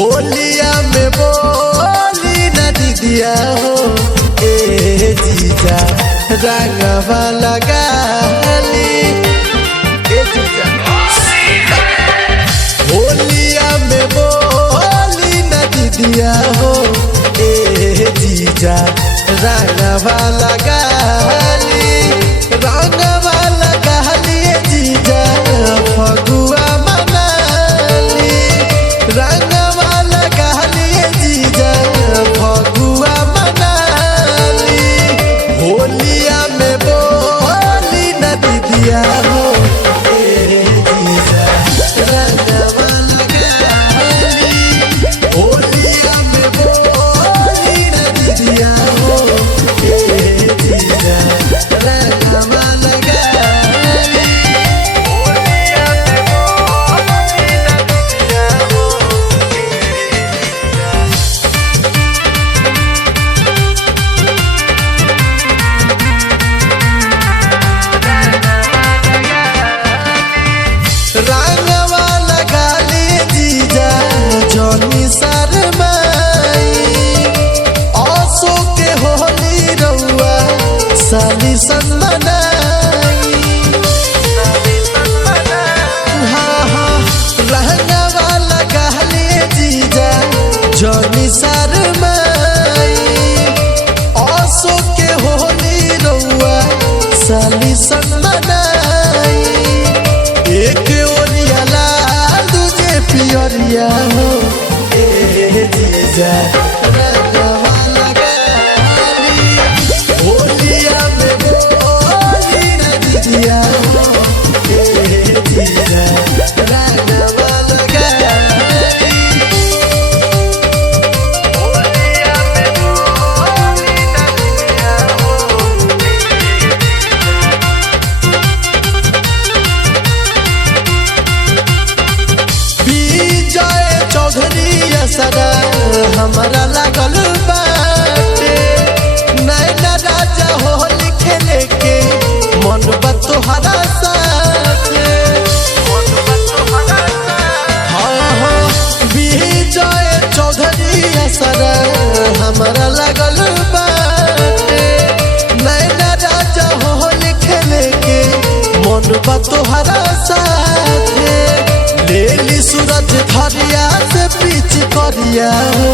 होलिया में बोली न दीदिया हो ए जीजा रंगवा लगाली ए जीजा होलिया में बोली न दीदिया हो ए जीजा रंगवा लगाली रंगवा लगाली जीजा फगुआ मनाली रंगवा लगाली जीजा फगुआ मनाली होलिया में बोली न दीदिया हो ए जीजा रंगवा लगाली होलिया में बोली न दीदिया हो ए जीजा रंगवा लगाली होलिया में बोली न दीदिया हो रंगवा लगाली जीजा जौनी शरमाई आसो के होली रउआ साली सनमनाई हाँ हाँ रंगवा लगाली जीजा जौनी शरमाई आसो के होली रउआ साली सनमनाई एक ओरिया लाल दूजे पियरिया हो ए जीजा रंगवा लगाली होलिया में बोली न दीदिया हो ए जीजा रंगवा लगाली होलिया में बोली न दीदिया हो विजय चौधरी असरा हमारा लागल बाटे नैना राजा होली खेले के मन बा तोहरा साथे हाँ हाँ विजय चौधरी असरा हमारा लागल बाटे नैना राजा होली खेले के मन बा तोहरा साथे लेली सूरज धरिया से पीछ करिया हो